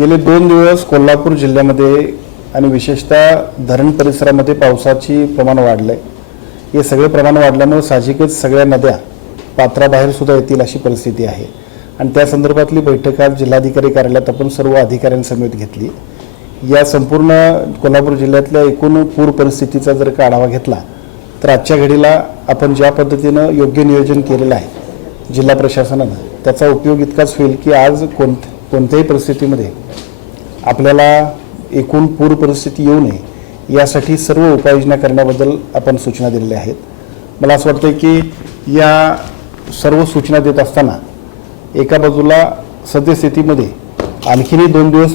गेले 2 दिवस कोल्हापूर जिल्ह्यामध्ये आणि विशेषतः धरण परिसरामध्ये पावसाची प्रमाण वाढलंय। हे सगळे प्रमाण वाढल्यामुळे साहजिकच सगळ्या नद्या पात्राबाहेर सुद्धा येतील अशी परिस्थिती आहे आणि त्या संदर्भातली बैठक आज जिल्हाधिकारी कार्यालयात आपण सर्व अधिकाऱ्यांसमवेत घेतली। या संपूर्ण कोल्हापूर जिल्ह्यातल्या एकूण पूर परिस्थितीचा जर का आढावा घेतला तर आजच्या घडीला आपण ज्या पद्धतीनं योग्य नियोजन केलेलं आहे जिल्हा प्रशासनानं त्याचा उपयोग इतकाच होईल की आज कोणत्याही परिस्थितीमध्ये आपल्याला एकूण पूर परिस्थिती येऊ नये यासाठी सर्व उपाययोजना करण्याबद्दल आपण सूचना दिलेल्या आहेत। मला असं वाटतं की या सर्व सूचना देत असताना एका बाजूला सद्यस्थितीमध्ये आणखीनही 2 दिवस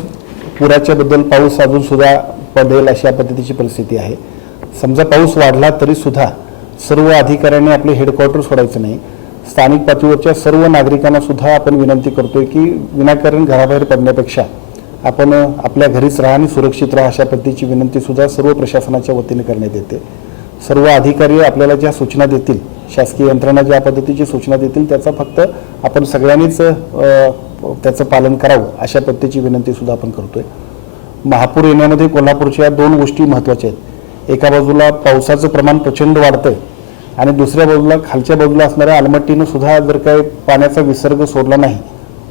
पुराच्याबद्दल पाऊस अजून सुद्धा पडेल अशा पद्धतीची परिस्थिती आहे। समजा पाऊस वाढला तरी सुद्धा सर्व अधिकाऱ्यांनी आपले हेडक्वार्टर सोडायचं नाही। स्थानिक पातळीवरच्या सर्व नागरिकांना सुद्धा आपण विनंती करतोय की विनाकारण घराबाहेर पडण्यापेक्षा आपण आपल्या घरीच राहा आणि सुरक्षित राहा अशा पद्धतीची विनंती सुद्धा सर्व प्रशासनाच्या वतीने करण्यात येते। सर्व अधिकारी आपल्याला ज्या सूचना देतील, शासकीय यंत्रणा ज्या पद्धतीची सूचना देतील त्याचा फक्त आपण सगळ्यांनीच त्याचं पालन करावं अशा पद्धतीची विनंती सुद्धा आपण करतोय। महापूर येण्यामध्ये कोल्हापूरच्या 2 गोष्टी महत्त्वाच्या आहेत। एका बाजूला पावसाचं प्रमाण प्रचंड वाढतंय आणि दुसऱ्या बाजूला खालच्या बाजूला असणाऱ्या आलमट्टीनं सुद्धा जर काही पाण्याचा विसर्ग सोडला नाही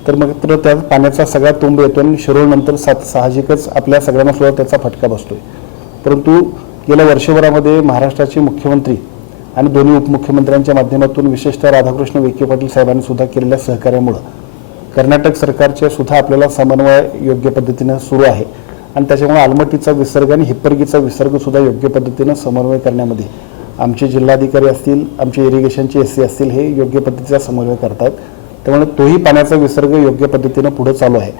तर मग त्या पाण्याचा सगळा तुंब येतो आणि शिरोळनंतर साहजिकच आपल्या सगळ्यांना सुद्धा त्याचा फटका बसतोय। परंतु गेल्या वर्षभरामध्ये महाराष्ट्राचे मुख्यमंत्री आणि दोन्ही उपमुख्यमंत्र्यांच्या माध्यमातून विशेषतः राधाकृष्ण विखे पाटील साहेबांनी सुद्धा केलेल्या सहकार्यामुळे कर्नाटक सरकारच्या सुद्धा आपल्याला समन्वय योग्य पद्धतीने सुरू आहे आणि त्याच्यामुळे आलमट्टीचा विसर्ग आणि हिप्परगीचा विसर्ग सुद्धा योग्य पद्धतीने समन्वय करण्यामध्ये आमचे जिल्हाधिकारी असतील, आमचे इरिगेशनचे एससी असतील हे योग्य पद्धतीचा समन्वय करतात। त्यामुळे तोही पाण्याचा विसर्ग योग्य पद्धतीने पुढे चालू आहे।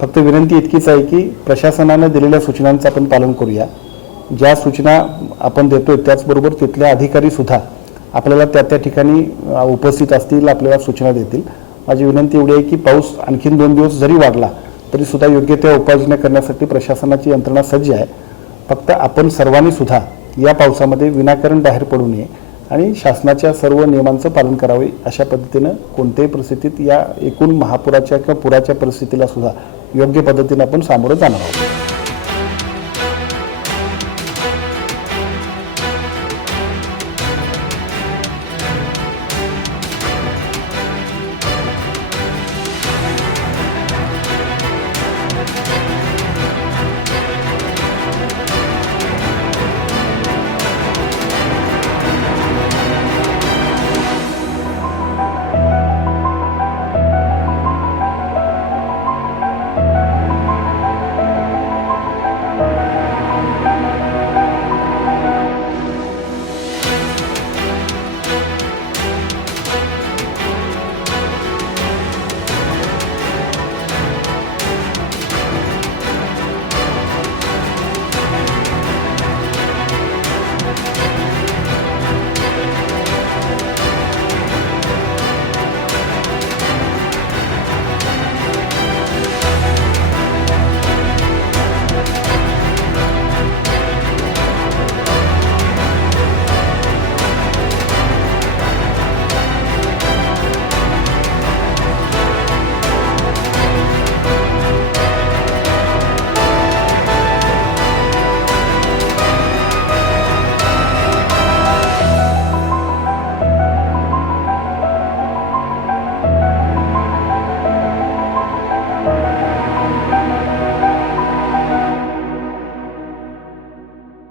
फक्त विनंती इतकीच आहे की प्रशासनाने दिलेल्या सूचनांचं आपण पालन करूया। ज्या सूचना आपण देतोय त्याचबरोबर तिथले अधिकारी सुद्धा आपल्याला त्या ठिकाणी उपस्थित असतील, आपल्याला सूचना देतील। माझी विनंती एवढी आहे की पाऊस आणखीन 2 दिवस जरी वाढला तरी सुद्धा योग्य त्या उपाययोजना करण्यासाठी प्रशासनाची यंत्रणा सज्ज आहे। फक्त आपण सर्वांनी सुद्धा या पावसामध्ये विनाकारण बाहेर पडू नये आणि शासनाच्या सर्व नियमांचं पालन करावे अशा पद्धतीनं कोणत्याही परिस्थितीत या एकूण महापुराच्या किंवा पुराच्या परिस्थितीला सुद्धा योग्य पद्धतीने आपण सामोरं जाणार आहोत।